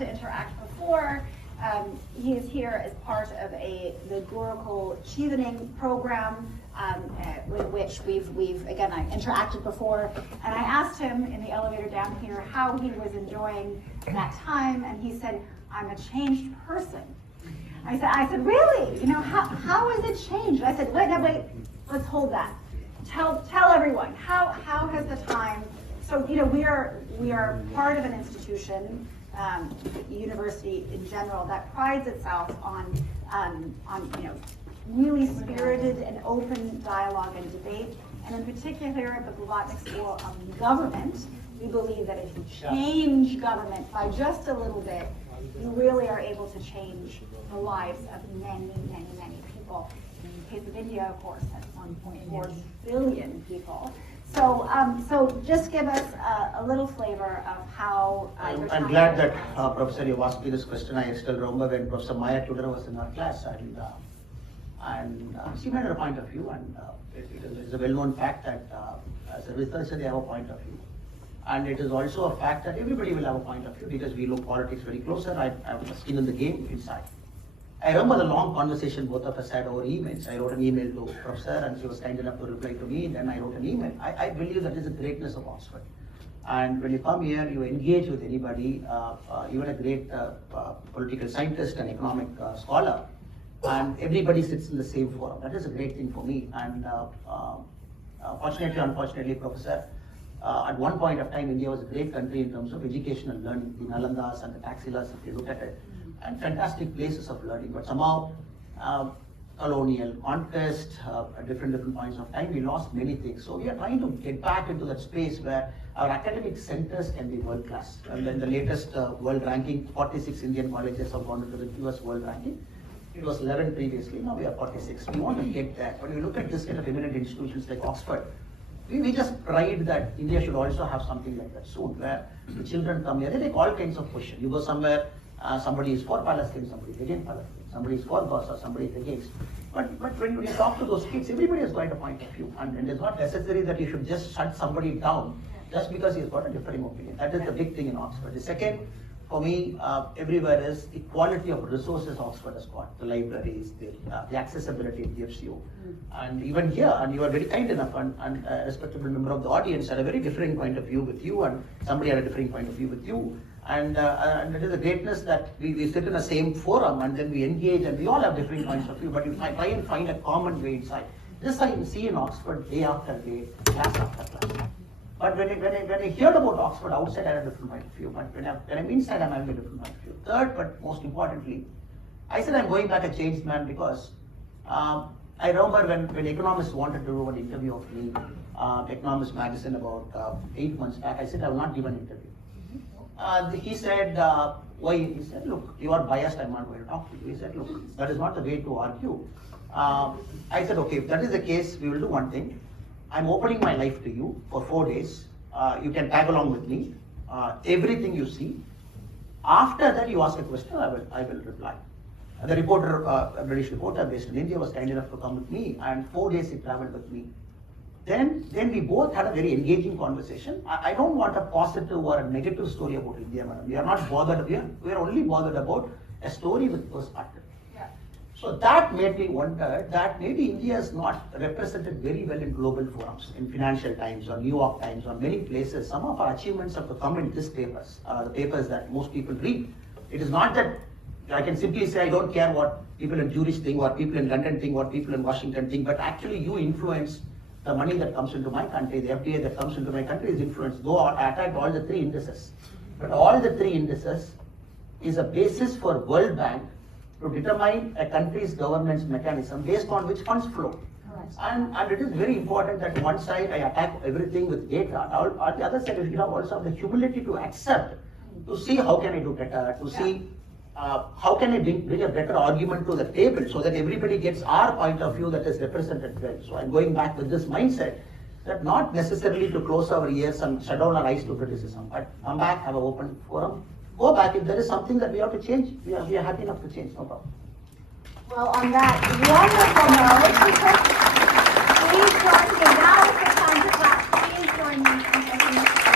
to interact before. He is here as part of the Gurukul Chevening program, with which we've again, I interacted before, and I asked him in the elevator down here how he was enjoying that time, and he said, "I'm a changed person." I said, "Really? You know, how has it changed?" I said, wait, let's hold that. Tell everyone, how has the time, so, you know, we are part of an institution, university in general, that prides itself on you know, really spirited and open dialogue and debate, and in particular at the Blavatnik School of Government, we believe that if you change government by just a little bit, you really are able to change the lives of many, many, many people. In the case of India, of course, that's 1.4 billion people. So just give us a little flavor of how I'm glad that, Professor, you asked me this question. I still remember when Professor Maya Tudor was in our class, and she made her point of view, and it is a well-known fact that as a researcher, they have a point of view. And it is also a fact that everybody will have a point of view because we look politics very closer. I have a skin in the game inside. I remember the long conversation both of us had over emails. I wrote an email to Professor and she was kind enough to reply to me. Then I wrote an email. I believe that is the greatness of Oxford. And when you come here, you engage with anybody, even a great political scientist and economic scholar, and everybody sits in the same forum. That is a great thing for me. And fortunately, unfortunately, Professor, at one point of time, India was a great country in terms of educational learning, the Nalandas and the Taxilas, if you look at it, and fantastic places of learning. But somehow, colonial conquest, at different points of time, we lost many things. So we are trying to get back into that space where our academic centers can be world class. And then the latest world ranking, 46 Indian colleges have gone into the US world ranking. It was 11 previously, now we are 46. We want to get there. When we look at this kind of eminent institutions like Oxford, we just pride that India should also have something like that soon, where the children come here, they take all kinds of questions. You go somewhere, somebody is for Palestine, somebody is against Palestine, somebody is for Gaza, somebody is against. But when you talk to those kids, everybody has got a point of view, and it's not necessary that you should just shut somebody down just because he's got a differing opinion. That is the big thing in Oxford. The second, for me, everywhere is the quality of resources Oxford has got, the libraries, the accessibility it gives you. And even here, and you are very kind enough, and a respectable member of the audience had a very differing point of view with you, and somebody had a differing point of view with you. And it is a greatness that we sit in the same forum, and then we engage, and we all have different points of view, but we try and find a common way inside. This I see in Oxford day after day, class after class. But when I heard about Oxford outside, I had a different point of view. But when I'm inside, I'm having a different point of view. Third, but most importantly, I said I'm going back a changed man because I remember when economists wanted to do an interview of me, Economist magazine about 8 months back, I said I will not give an interview. He said, why? He said, look, you are biased, I'm not going to talk to you. He said, look, that is not the way to argue. I said, okay, if that is the case, we will do one thing. I'm opening my life to you for 4 days. You can tag along with me. Everything you see. After that, you ask a question, I will reply. The reporter, a British reporter based in India, was kind enough to come with me, and 4 days he traveled with me. Then we both had a very engaging conversation. I don't want a positive or a negative story about India, madam. We are not bothered. We are only bothered about a story with perspective. So that made me wonder that maybe India is not represented very well in global forums, in Financial Times or New York Times or many places. Some of our achievements have to come in these papers, the papers that most people read. It is not that I can simply say I don't care what people in Zurich think, what people in London think, what people in Washington think, but actually you influence the money that comes into my country, the FDI that comes into my country is influenced, though I attack all the 3 indices. But all the 3 indices is a basis for World Bank to determine a country's governance mechanism based on which funds flow. And it is very important that one side I attack everything with data, on the other side you have also the humility to accept, to see how can I do better, to see how can I bring a better argument to the table so that everybody gets our point of view that is represented well. So I'm going back with this mindset that not necessarily to close our ears and shut down our eyes to criticism, but come back, have an open forum. Go back. If there is something that we have to change, we are happy enough to change, no problem. Well, on that wonderful note, please join me. Now is the time to clap. Please join me in thanking